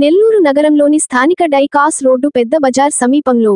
నెల్లూరు నగరంలోని స్థానిక డైకాస్ రోడ్డు పెద్ద బజార్ సమీపంలో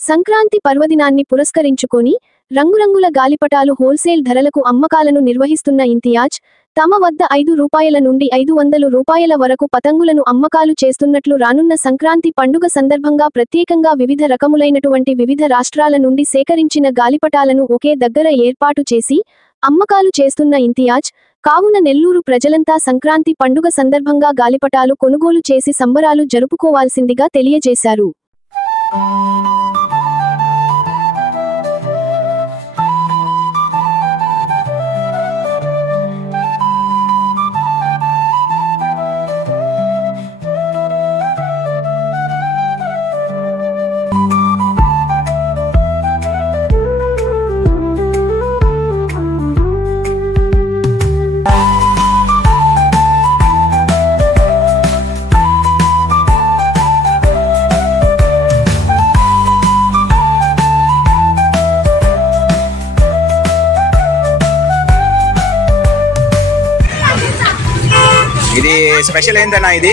సంక్రాంతి పర్వదినాన్ని పురస్కరించుకొని రంగురంగుల గాలిపటాలు హోల్సేల్ ధరలకు అమ్మకాలను నిర్వహిస్తున్న ఇంతియాజ్ తమ వద్ద ₹5 నుండి ₹500 వరకు పతంగులను అమ్మకాలు చేస్తున్నట్లు రానున్న సంక్రాంతి పండుగ సందర్భంగా ప్రత్యేకంగా వివిధ రకములైనటువంటి వివిధ రాష్ట్రాల నుండి సేకరించిన గాలిపటాలను ఒకే దగ్గర ఏర్పాటు చేసి అమ్మకాలు చేస్తున్న ఇంతియాజ్ కావున నెల్లూరు ప్రజలంతా సంక్రాంతి పండుగ సందర్భంగా గాలిపటాలు కొనుగోలు చేసి సంబరాలు జరుపుకోవాల్సిందిగా తెలియజేశారు. ఇది స్పెషల్ ఏంటన్నా? ఇది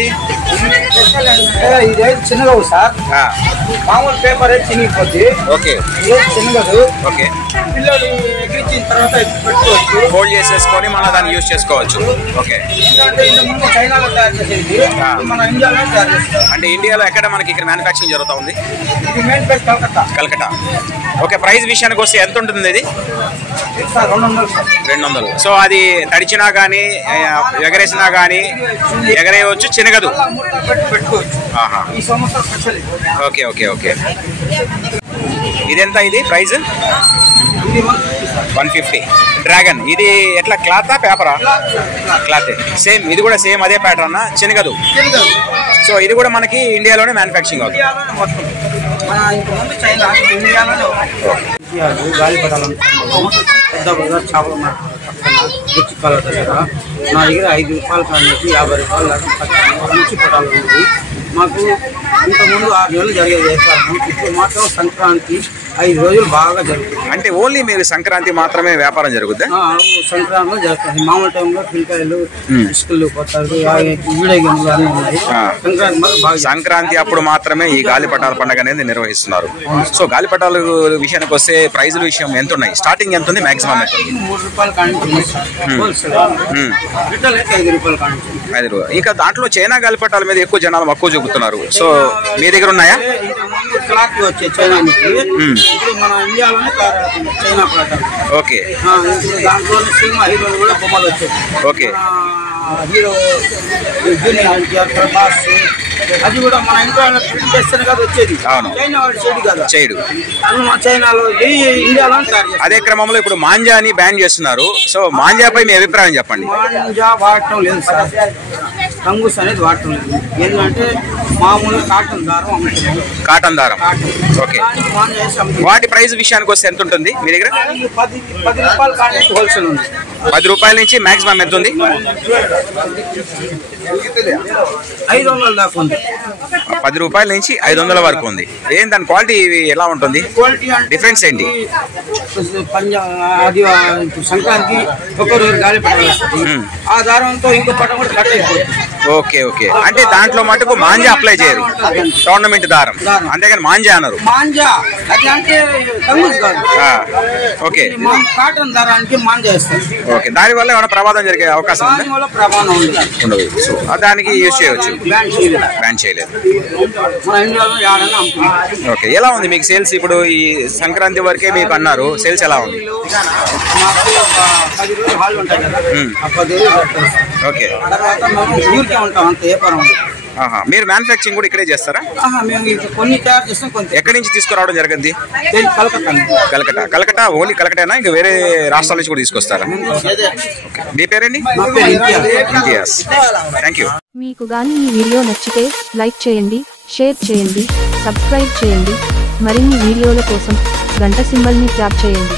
చిన్నగా సార్ మామూలు పేపర్ చినిగిపోద్ది. ఓకే, చిన్నగదు. ఓకే, పిల్లలు ఎగిరించిన తర్వాత పెట్టుకోవచ్చు, ఫోల్డ్ చేసేసుకొని మనం దాన్ని యూజ్ చేసుకోవచ్చు. ఓకే, ఎందుకంటే ఇంత ముందు చైనాలో తయారు చేసేది మన ఇండియాలో తయారు చేస్తాం. అంటే ఇండియాలో ఎక్కడ మనకి ఇక్కడ మ్యానుఫ్యాక్చరింగ్ జరుగుతూ ఉంది? ఇది main place Calcutta. Okay, price విషయానికి వస్తే ఎంత ఉంటుంది? ఇది 200. సో అది తడిచినా కానీ ఎగరేసినా కానీ ఎగరేయవచ్చు, చినగదు. Okay okay okay. ఇదెంత? ఇది ప్రైస్ 150. డ్రాగన్ ఇది ఎట్లా, క్లాతా పేపరా? క్లాతే. సేమ్ ఇది కూడా సేమ్ అదే ప్యాటర్న్, చినగదు. సో ఇది కూడా మనకి ఇండియాలోనే మ్యానుఫ్యాక్చరింగ్ అవుతుంది. గాలిపటాలు పెద్ద బజార్ చేపల మార్కెట్ దగ్గర నా దగ్గర ₹5 కానీ ₹50 దాకా మంచి పటాలు ఉన్నాయి. మాకు ఇంతకుముందు 6 నెలలు జరిగేది చేస్తాము. ఇప్పుడు మాత్రం సంక్రాంతి 5 రోజులు బాగా జరుగుతుంది. అంటే ఓన్లీ మీరు సంక్రాంతి మాత్రమే వ్యాపారం జరుగుద్దా? సంక్రాంతిలో జరుగుతుంది. మామూలు టైంలో పిల్లకాయలు ఇసుకలు పోతారు, వీడియో గేమ్లు అన్నీ ఉన్నాయి. సంక్రాంతి బాగా, సంక్రాంతి అప్పుడు మాత్రమే ఈ గాలిపటాల పండుగ అనేది నిర్వహిస్తున్నారు. సో గాలిపటాల విషయానికి వస్తే ప్రైజుల విషయం ఎంత ఉన్నాయి? స్టార్టింగ్ ఎంత ఉంది? మాక్సిమం ఎంత ఉంది? ₹3 కానీ ₹5 కానీ. ఇంకా దాంట్లో చైనా గాలిపటాల మీద ఎక్కువ జనాలు మక్కువ చూపుతున్నారు. సో మీ దగ్గర ఉన్నాయా? వచ్చే చైనా ఇప్పుడు మన ఇండియాలోనే చైనా పటాలు. ఓకే, దాంట్లో సినిమా హీరోలు కూడా బొమ్మలు వచ్చాయి. Okay, hero junior NTR, Prabhas, అది కూడా మన ఇంట్లో ప్రింట్ చేస్తేనే కదా వచ్చేది. చైనా వాడు చేయడు కదా, చేయడు. మన చైనాలో ఇండియాలో తయారు. అదే క్రమంలో ఇప్పుడు మాంజాని బ్యాన్ చేస్తున్నారు. సో మాంజాపై మీ అభిప్రాయం చెప్పండి. మాంజా వాడటం లేదు సార్, టంగుస్ అనేది వాడటం లేదు. ఎందుకంటే మామూలుగా కాటన్ దారం అమ్ముతున్నారు. కాటన్ దారం. ఓకే, వాటి ప్రైస్ విషయానికి వస్తే ఎంత ఉంటుంది మీ దగ్గర? ₹10 కానీ హోల్సేల్ ఉంది. ₹10 నుంచి మాక్సిమం ఎంత ఉంది? 500 దాకా ఉంది. ₹10 నుంచి 500 వరకు ఉంది. ఏం దాని క్వాలిటీ ఎలా ఉంటుంది? డిఫరెన్స్ ఏంటి? అది సంక్రాంతి ఒక్కరు గాలిపటం వస్తుంది, ఆ దారంతో ఇంకో పటం కూడా కట్ అయిపోతుంది. Okay okay. అంటే దాంట్లో మటుకు మాంజా అప్లై చేయరు, టోర్నమెంట్ దారం, అంతేగాని మాంజా అన్నారు. మాంజా అది అంటే టంగుస్ కాదు. ఓకే, కాటన్ దారానికి మాంజా వేస్తారు. ఓకే, దాని వల్ల ఏమైనా ప్రమాదం జరిగే అవకాశం ఉంది? ప్రమాదం ఉండదు. సో దానికి యూజ్ చేయవచ్చు, బ్యాన్ చేయలేదు. ఓకే, ఎలా ఉంది మీకు సేల్స్? ఇప్పుడు ఈ సంక్రాంతి వరకే మీకు అన్నారు, సేల్స్ ఎలా ఉంది? ఓకే, మీరు మ్యానుఫ్యాక్చరింగ్ కూడా ఇక్కడే చేస్తారా? కొన్ని తయారు చేస్తాం. ఎక్కడి నుంచి తీసుకురావడం జరిగింది? కలకత్తా. ఓన్లీ కలకత్తానా, ఇంకా వేరే రాష్ట్రాల నుంచి కూడా తీసుకొస్తారా? మీ పేరండి? ఇంతియాజ్. Thank you. మీకు గాని ఈ వీడియో నచ్చితే లైక్ చేయండి, షేర్ చేయండి, సబ్స్క్రైబ్ చేయండి. మరిన్ని వీడియోల కోసం గంట సింబల్ని ట్యాప్ చేయండి.